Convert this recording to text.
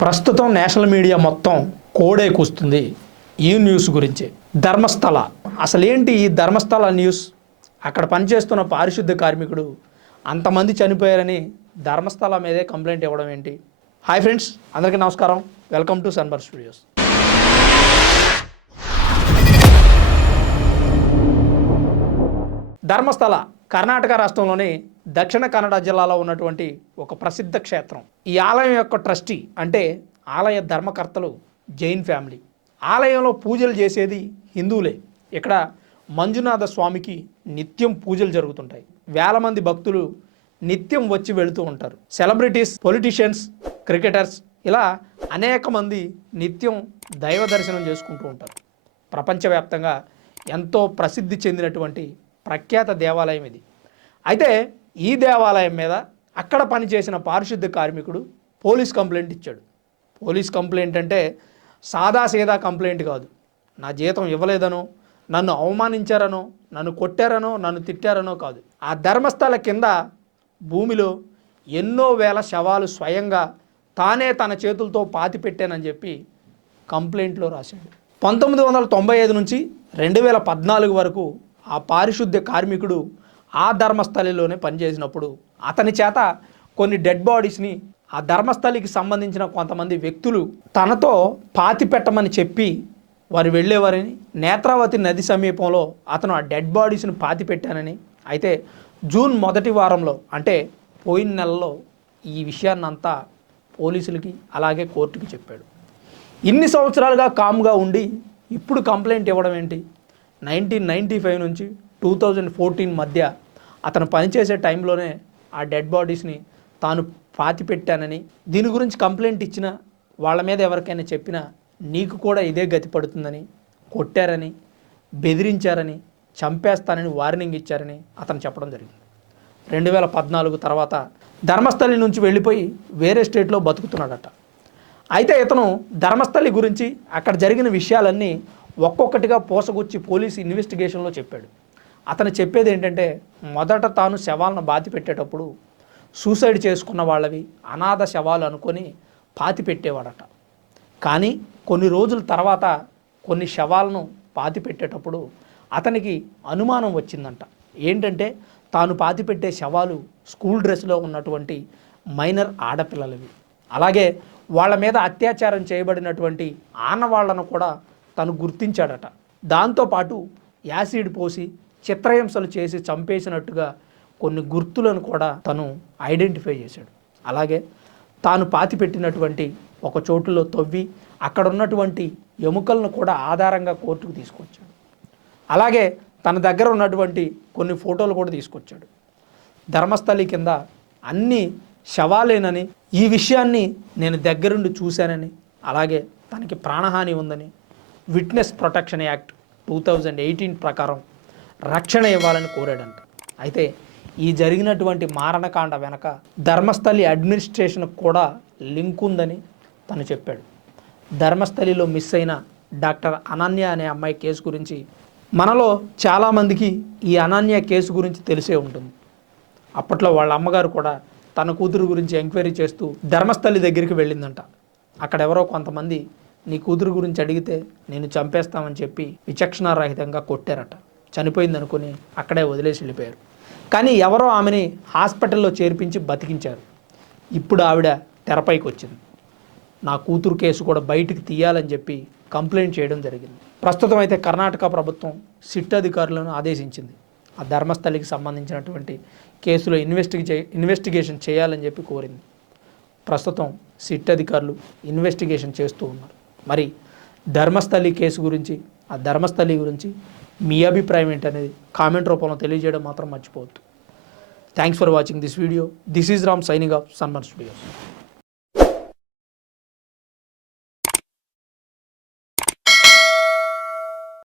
ప్రస్తుతం national media మొత్తం కోడే కూస్తుంది ఈ న్యూస్ గురించి. ధర్మస్థల. అసలేంటి ఈ ధర్మస్థల న్యూస్? అక్కడ పనిచేస్తున్న పారిశుద్ధ కార్మికుడు అంతమంది చనిపోయారని ధర్మస్థల మీదే కంప్లైంట్ ఇవ్వడం ఏంటి? హాయ్ ఫ్రెండ్స్ అందరికీ నమస్కారం. వెల్కమ్ టు సన్బర్ స్టూడియోస్. ధర్మస్థల. కర్ణాటక రాష్ట్రంలోని దక్షిణ కన్నడ జిల్లాలో ఉన్నటువంటి ఒక ప్రసిద్ధ క్షేత్రం. ఈ ఆలయం యొక్క ట్రస్టీ అంటే ఆలయ ధర్మకర్తలు జైన్ ఫ్యామిలీ. ఆలయంలో పూజలు చేసేది హిందువులే. ఇక్కడ మంజునాథ స్వామికి నిత్యం పూజలు జరుగుతుంటాయి. వేల మంది భక్తులు నిత్యం వచ్చి వెళుతూ ఉంటారు. సెలబ్రిటీస్ పొలిటీషియన్స్ క్రికెటర్స్ ఇలా అనేక మంది నిత్యం దైవ దర్శనం చేసుకుంటూ ఉంటారు. ప్రపంచవ్యాప్తంగా ఎంతో ప్రసిద్ధి చెందినటువంటి ప్రఖ్యాత దేవాలయం ఇది. అయితే ఈ దేవాలయం మీద అక్కడ పనిచేసిన పారిశుద్ధ కార్మికుడు పోలీస్ కంప్లైంట్ ఇచ్చాడు. పోలీస్ కంప్లైంట్ అంటే సాదా సీదా కంప్లైంట్ కాదు. నా జీతం ఇవ్వలేదనో నన్ను అవమానించారనో నన్ను కొట్టారనో నన్ను తిట్టారనో కాదు. ఆ ధర్మస్థల కింద భూమిలో ఎన్నో వేల శవాలు స్వయంగా తానే తన చేతులతో పాతి పెట్టానని చెప్పి కంప్లైంట్లో రాశాడు. పంతొమ్మిది వందల తొంభై ఐదు నుంచి రెండు వేల పద్నాలుగు వరకు ఆ పారిశుద్ధ్య కార్మికుడు ఆ ధర్మస్థలిలోనే పనిచేసినప్పుడు అతని చేత కొన్ని డెడ్ బాడీస్ని ఆ ధర్మస్థలికి సంబంధించిన కొంతమంది వ్యక్తులు తనతో పాతి పెట్టమని చెప్పి వారు వెళ్ళేవారని నేత్రావతి నది సమీపంలో అతను ఆ డెడ్ బాడీస్ని పాతి పెట్టానని. అయితే జూన్ మొదటి వారంలో అంటే పోయిన నెలలో ఈ విషయాన్నంతా పోలీసులకి అలాగే కోర్టుకి చెప్పాడు. ఇన్ని సంవత్సరాలుగా కామ్గా ఉండి ఇప్పుడు కంప్లైంట్ ఇవ్వడం ఏంటి? నైన్టీన్ నైంటీ ఫైవ్ నుంచి టూ థౌజండ్ ఫోర్టీన్ మధ్య అతను పనిచేసే టైంలోనే ఆ డెడ్ బాడీస్ని తాను పాతి పెట్టానని దీని గురించి కంప్లైంట్ ఇచ్చిన వాళ్ళ మీద ఎవరికైనా చెప్పినా నీకు కూడా ఇదే గతి పడుతుందని కొట్టారని బెదిరించారని చంపేస్తానని వార్నింగ్ ఇచ్చారని అతను చెప్పడం జరిగింది. రెండు వేల పద్నాలుగు తర్వాత ధర్మస్థలి నుంచి వెళ్ళిపోయి వేరే స్టేట్లో బతుకుతున్నాడట. అయితే ఇతను ధర్మస్థలి గురించి అక్కడ జరిగిన విషయాలన్నీ ఒక్కొక్కటిగా పోసగొచ్చి పోలీసు ఇన్వెస్టిగేషన్లో చెప్పాడు. అతను చెప్పేది ఏంటంటే మొదట తాను శవాలను బాతి పెట్టేటప్పుడు సూసైడ్ చేసుకున్న వాళ్ళవి అనాథ శవాలు అనుకొని పాతి పెట్టేవాడట. కానీ కొన్ని రోజుల తర్వాత కొన్ని శవాలను పాతి పెట్టేటప్పుడు అతనికి అనుమానం వచ్చిందంట. ఏంటంటే తాను పాతి పెట్టే శవాలు స్కూల్ డ్రెస్లో ఉన్నటువంటి మైనర్ ఆడపిల్లలవి. అలాగే వాళ్ళ మీద అత్యాచారం చేయబడినటువంటి ఆనవాళ్ళను కూడా తను గుర్తించాడట. దాంతోపాటు యాసిడ్ పోసి చిత్రహింసలు చేసి చంపేసినట్టుగా కొన్ని గుర్తులను కూడా తను ఐడెంటిఫై చేశాడు. అలాగే తాను పాతి పెట్టినటువంటి ఒక చోటులో తవ్వి అక్కడ ఉన్నటువంటి ఎముకలను కూడా ఆధారంగా కోర్టుకు తీసుకొచ్చాడు. అలాగే తన దగ్గర ఉన్నటువంటి కొన్ని ఫోటోలు కూడా తీసుకొచ్చాడు. ధర్మస్థలి కింద అన్ని శవాలేనని ఈ విషయాన్ని నేను దగ్గరుండి చూశానని అలాగే తనకి ప్రాణహాని ఉందని witness protection act two thousand eighteen ప్రకారం రక్షణ ఇవ్వాలని కోరాడంట. అయితే ఈ జరిగినటువంటి మారణకాండ వెనక ధర్మస్థలి అడ్మినిస్ట్రేషన్ కూడా లింక్ ఉందని తను చెప్పాడు. ధర్మస్థలిలో మిస్ అయిన డాక్టర్ అనన్య అనే అమ్మాయి కేసు గురించి మనలో చాలామందికి ఈ అనన్య కేసు గురించి తెలిసే ఉంటుంది. అప్పట్లో వాళ్ళ అమ్మగారు కూడా తన కూతురు గురించి ఎంక్వైరీ చేస్తూ ధర్మస్థలి దగ్గరికి వెళ్ళిందంట. అక్కడ ఎవరో కొంతమంది నీ కూతురు గురించి అడిగితే నేను చంపేస్తామని చెప్పి విచక్షణారహితంగా కొట్టారట. చనిపోయిందనుకుని అక్కడే వదిలేసి వెళ్ళిపోయారు. కానీ ఎవరో ఆమెని హాస్పిటల్లో చేర్పించి బతికించారు. ఇప్పుడు ఆవిడ తెరపైకి వచ్చింది నా కూతురు కేసు కూడా బయటికి తీయాలని చెప్పి కంప్లైంట్ చేయడం జరిగింది. ప్రస్తుతం అయితే కర్ణాటక ప్రభుత్వం సిట్ అధికారులను ఆదేశించింది. ఆ ధర్మస్థలికి సంబంధించినటువంటి కేసులో ఇన్వెస్టిగే ఇన్వెస్టిగేషన్ చేయాలని చెప్పి కోరింది. ప్రస్తుతం సిట్ అధికారులు ఇన్వెస్టిగేషన్ చేస్తూ ఉన్నారు. మరి ధర్మస్థలి కేసు గురించి ఆ ధర్మస్థలి గురించి మీ అభిప్రాయం ఏంటనేది కామెంట్ రూపంలో తెలియజేయడం మాత్రం మర్చిపోవద్దు. Thanks for watching this video this is Ram signing off సన్మన్ studios